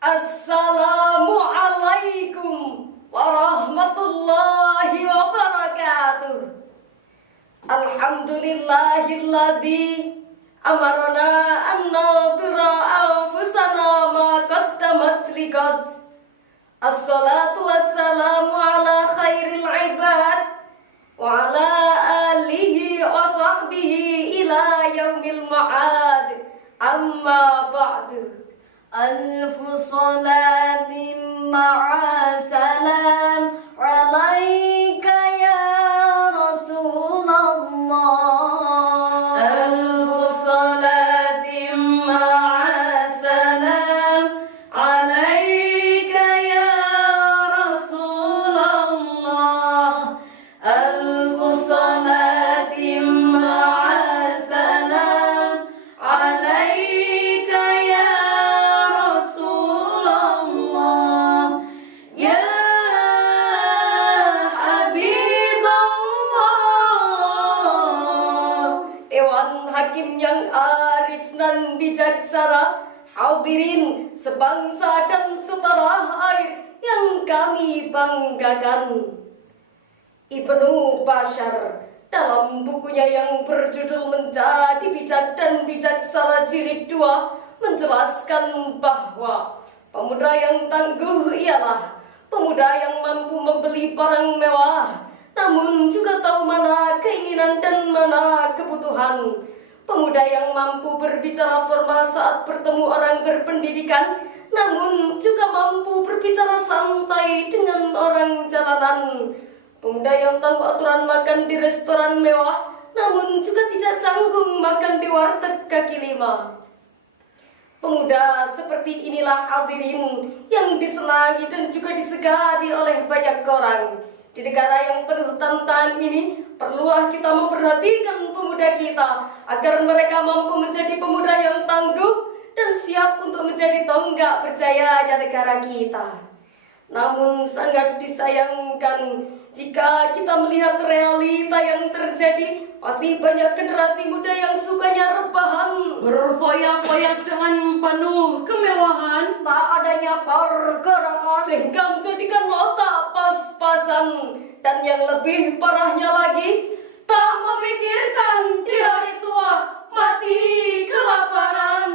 Assalamualaikum warahmatullahi wabarakatuh. Alhamdulillahilladzi amarna an nadhira anfusana ma qaddamat liqad. Assalatu wassalamu ala khairil ibad wa ala alihi wa sahbihi ila yaumil ma'ad. Amma ba'du. Alfu salatin ma'a salam alaika ya Rasulullah. Alfu salatin ma'a salam alaika ya Rasulullah. Alfu salatin ma'a salam alaika ya Rasulullah. Ya Habibullah. Dewan Hakim yang arif nan bijaksana, hadirin sebangsa dan setanah air yang kami banggakan. Ibnu Bashar dalam bukunya yang berjudul Menjadi Bijak dan Bijaksana Jilid 2 menjelaskan bahwa pemuda yang tangguh ialah pemuda yang mampu membeli barang mewah, namun juga tahu mana keinginan dan mana kebutuhan. Pemuda yang mampu berbicara formal saat bertemu orang berpendidikan, namun juga mampu berbicara santai dengan orang jalanan. Pemuda yang tahu aturan makan di restoran mewah, namun juga tidak canggung makan di warteg kaki lima. Pemuda seperti inilah hadirin yang disenangi dan juga disegani oleh banyak orang. Di negara yang penuh tantangan ini, perlulah kita memperhatikan pemuda kita agar mereka mampu menjadi pemuda yang tangguh dan siap untuk menjadi tonggak percayanya negara kita. Namun sangat disayangkan jika kita melihat realita yang terjadi, masih banyak generasi muda yang sukanya rebahan, berfoya-foya dengan penuh kemewahan, tak adanya pergerakan, sehingga menjadikan otak pas-pasan, dan yang lebih parahnya lagi, tak memikirkan di hari tua mati kelaparan.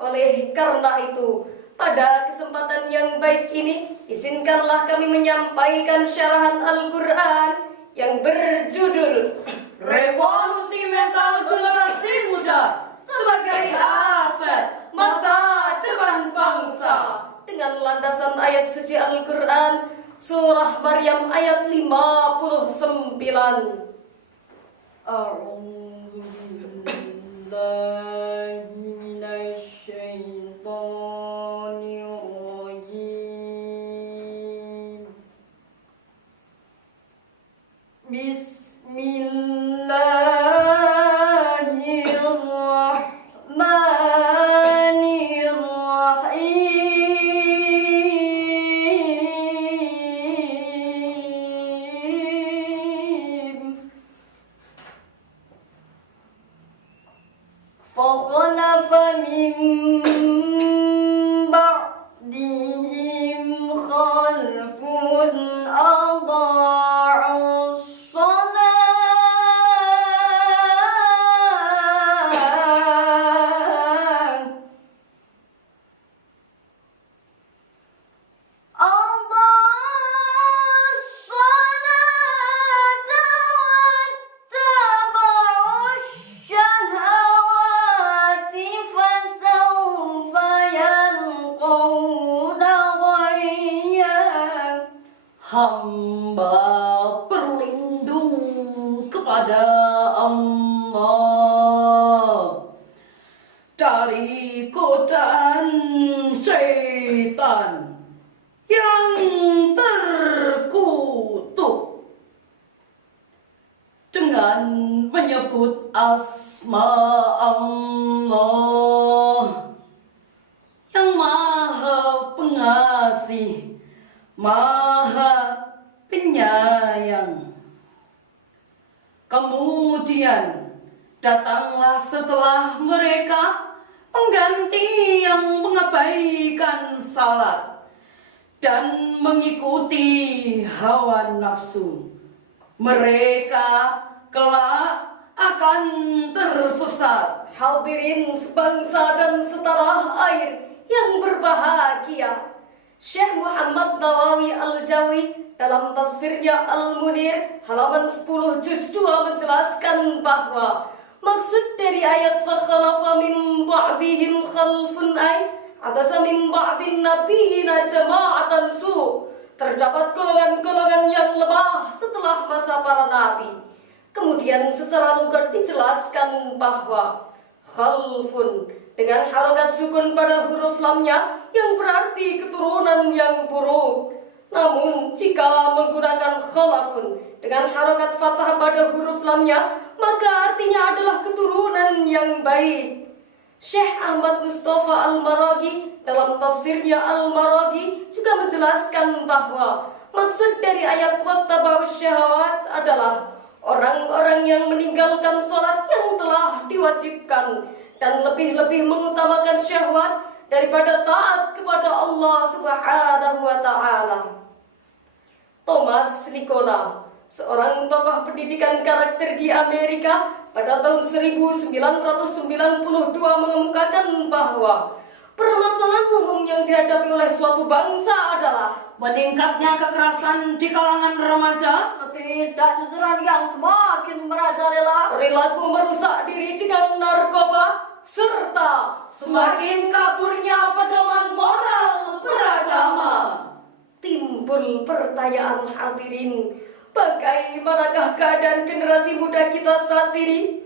Oleh karena itu, pada kesempatan yang baik ini, izinkanlah kami menyampaikan syarahan Al-Quran yang berjudul Revolusi Mental Generasi Muda sebagai aset Masa Depan Bangsa, dengan landasan ayat suci Al-Quran Surah Maryam ayat 59. فخلف من بعدهم خلف أضاعوا الصلاة واتبعوا الشهوات فسوف يلقون غيا. hamba berlindung kepada Allah dari godaan syaitan yang terkutuk dengan menyebut asma Allah yang maha pengasih, maha penyayang. Kemudian datanglah setelah mereka pengganti yang mengabaikan meninggalkan salat dan mengikuti hawa nafsu, mereka kelak akan tersesat. Hadirin sebangsa dan setanah air yang berbahagia, Syekh Muhammad Nawawi Al-Jawi dalam tafsirnya Al-Munir halaman 10 juz 2 menjelaskan bahwa maksud dari ayat fakhalafa min ba'dihim khalfun ay adasa min ba'din nabiyina jama'atan su, terdapat golongan-golongan yang lemah setelah masa para nabi. Kemudian secara lugat dijelaskan bahwa khalfun dengan harokat sukun pada huruf lamnya yang berarti keturunan yang buruk. Namun jika menggunakan khalafun dengan harokat fathah pada huruf lamnya, maka artinya adalah keturunan yang baik. Syekh Ahmad Mustafa Al-Maraghi dalam tafsirnya Al-Maraghi juga menjelaskan bahwa maksud dari ayat wattaba'us syahawat adalah orang-orang yang meninggalkan sholat yang telah diwajibkan dan lebih-lebih mengutamakan syahwat daripada taat kepada Allah Subhanahu wa Ta'ala. Thomas Licona, seorang tokoh pendidikan karakter di Amerika, pada tahun 1992 mengemukakan bahwa permasalahan umum yang dihadapi oleh suatu bangsa adalah meningkatnya kekerasan di kalangan remaja, ketidakjujuran yang semakin merajalela, perilaku merusak diri dengan narkoba, serta semakin kaburnya pedoman moral beragama. Timbul pertanyaan hadirin, bagaimanakah keadaan generasi muda kita saat ini?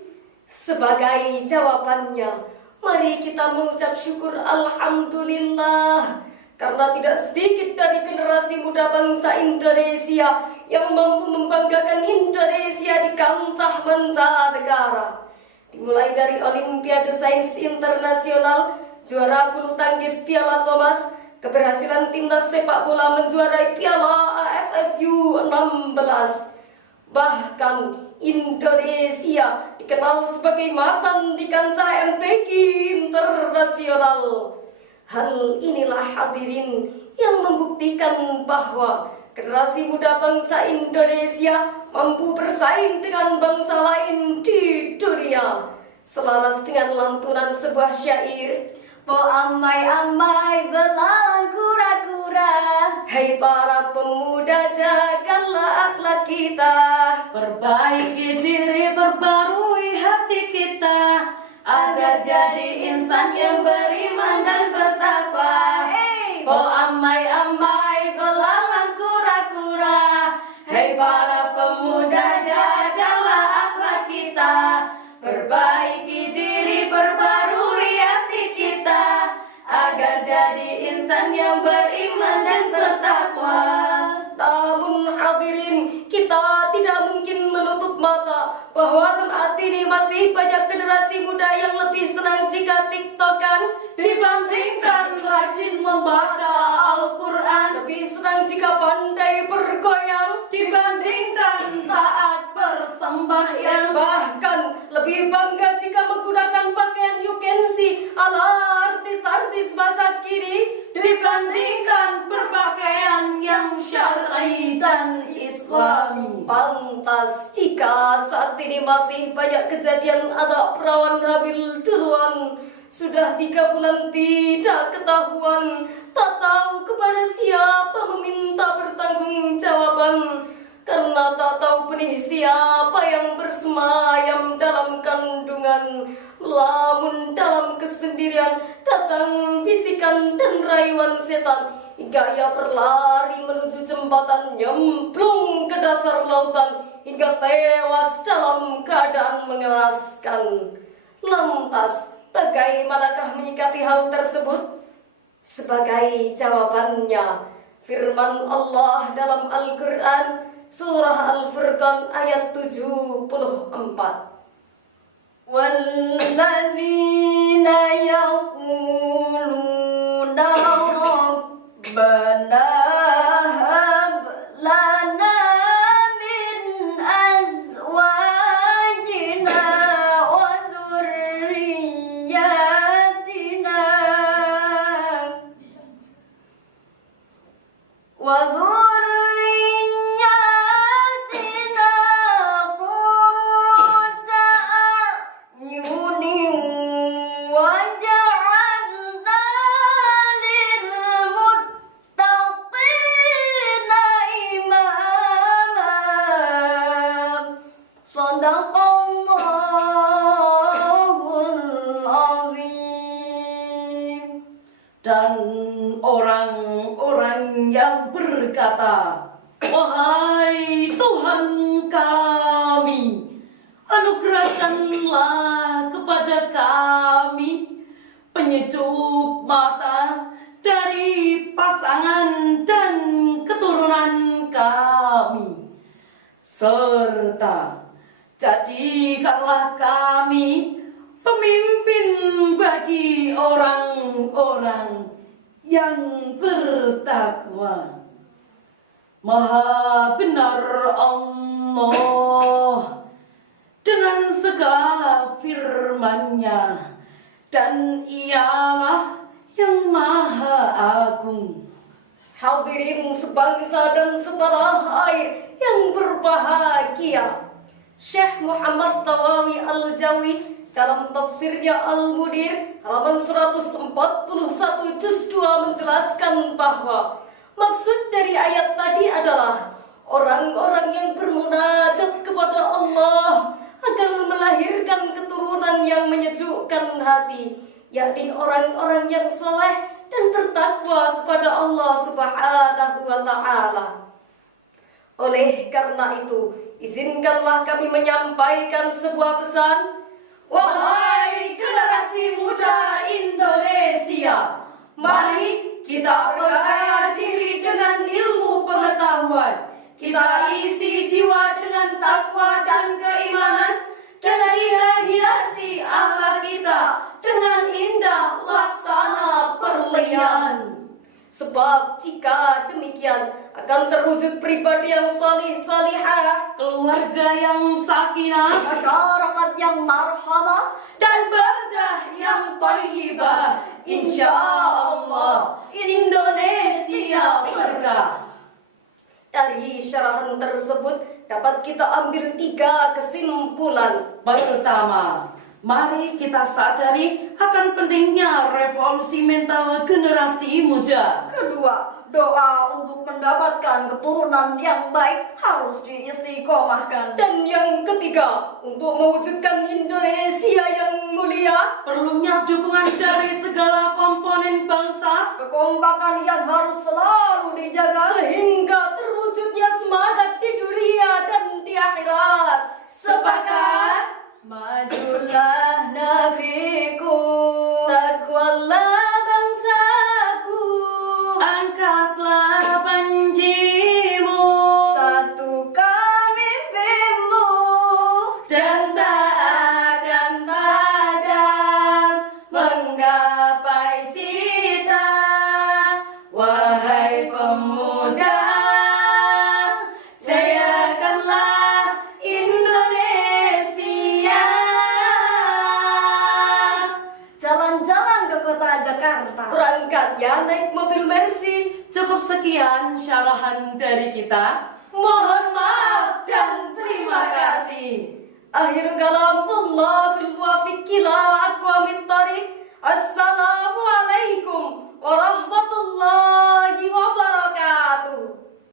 Sebagai jawabannya, mari kita mengucap syukur Alhamdulillah, karena tidak sedikit dari generasi muda bangsa Indonesia yang mampu membanggakan Indonesia di kancah mancanegara. Dimulai dari Olimpiade Sains Internasional, juara bulu tangkis Piala Thomas, keberhasilan timnas sepak bola menjuarai Piala AFF U16. Bahkan Indonesia dikenal sebagai macan di kancah MTQ internasional. Hal inilah hadirin yang membuktikan bahwa generasi muda bangsa Indonesia mampu bersaing dengan bangsa lain di dunia. Selaras dengan lantunan sebuah syair, Po amai-amai belalang kura-kura, hai para pemuda jagalah akhlak kita, perbaiki diri, perbarui hati kita, agar jadi insan yang beriman dan bertakwa. Po amai-amai belalang kura-kura, Hai para pemuda jagalah akhlak kita, perbaiki diri, perbarui hati kita, agar jadi insan yang beriman dan bertakwa. Namun hadirin, kita tidak mungkin menutup mata bahwa saat ini masih banyak generasi muda yang lebih senang jika tiktokan dibandingkan rajin membaca Al-Quran, lebih senang jika pandai bergoyang dibandingkan taat bersembahyang, bahkan lebih bangga jika menggunakan pakaian you can see ala artis-artis masa kini dibandingkan berpakaian yang syar'i dan islami. Pantas jika saat ini masih banyak kejadian anak perawan hamil duluan, sudah 3 bulan tidak ketahuan, tak tahu kepada siapa meminta pertanggungjawaban, karena tak tahu benih siapa yang bersemayam dalam kandungan. Melamun dalam kesendirian datang bisikan dan rayuan setan, hingga ia berlari menuju jembatan, nyemplung ke dasar lautan, hingga tewas dalam keadaan mengenaskan. Lantas, bagaimanakah menyikapi hal tersebut? Sebagai jawabannya, firman Allah dalam Al-Quran, Surah Al-Furqan ayat 74. والذين يقولون ربنا هب لنا من أزواجنا وذرياتنا dan orang-orang yang berkata, wahai Tuhan kami, anugerahkanlah kepada kami penyejuk mata dari pasangan dan keturunan kami, serta jadikanlah kami pemimpin bagi orang-orang yang bertakwa. Maha benar Allah dengan segala firman-Nya, dan Ialah yang Maha Agung. Hadirin sebangsa dan setanah air yang berbahagia, Syekh Muhammad Tawawi Al-Jawi dalam tafsirnya Al-Mudir halaman 141 juz 2 menjelaskan bahwa maksud dari ayat tadi adalah orang-orang yang bermunajat kepada Allah agar melahirkan keturunan yang menyejukkan hati, yakni orang-orang yang soleh dan bertakwa kepada Allah Subhanahu wa Ta'ala. Oleh karena itu, izinkanlah kami menyampaikan sebuah pesan. Wahai generasi muda Indonesia, mari kita perkaya diri dengan ilmu pengetahuan. Kita isi jiwa dengan takwa dan keimanan, dan kita hiasi akhlak kita dengan indah laksana perlian. Sebab jika demikian akan terwujud pribadi yang salih-salihah, Keluarga yang sakinah, Masyarakat yang marhamah, dan badah yang thayyibah. Insya Allah Indonesia berkah. dari syarahan tersebut dapat kita ambil 3 kesimpulan. Pertama, mari kita sadari akan pentingnya revolusi mental generasi muda. Kedua, doa untuk mendapatkan keturunan yang baik harus diistiqomahkan. Dan yang ketiga, untuk mewujudkan Indonesia yang mulia, Perlunya dukungan dari segala komponen bangsa, Kekompakan yang harus selalu dijaga, sehingga terwujudnya semangat di dunia dan di akhirat. sepakat majulah negeriku, Takwalah bangsaku, angkatlah panjimu, satukan mimpimu, dan tak akan padam menggapai cita. Wahai pemuda, jayakanlah Indonesia. jalan-jalan ke kota Jakarta. berangkat ya naik mobil Mercy. Cukup sekian syarahan dari kita. Mohon maaf dan terima kasih. Akhir kalam, wallahul muwaffiq ila aqwamit thariq. Assalamualaikum warahmatullahi